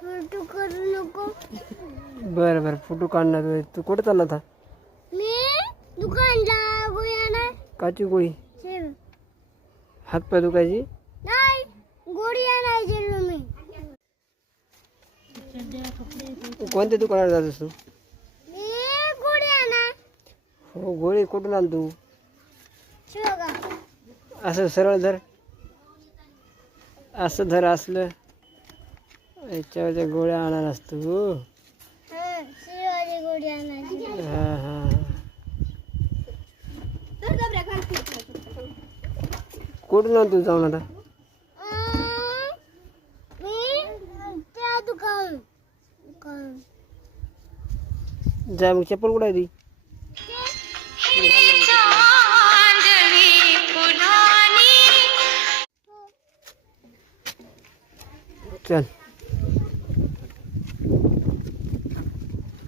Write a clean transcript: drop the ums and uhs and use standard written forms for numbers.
Photo करू नको. बरं बरं फोटो काढणार. तू कुठे चालला होता? मी दुकानला गोळी आणाय. काची गोळी? शिव. हातपाय दुखायची? नाही, गोळी आणायची मी. कोणत्या दुकानात जातोस तू? मी गोळी आणाय. हो गोळी कुठून आण तू? शिवगा. असं सरळ धर. असं धर असलं याच्यावरच्या गोळ्या आणा असतो. हा, शिवाजी गोळी आणायची. हा हा कुठून आण तू जाऊन आता? मी त्या दुकान. जा मग चप्पल कुठं आहे ती? चल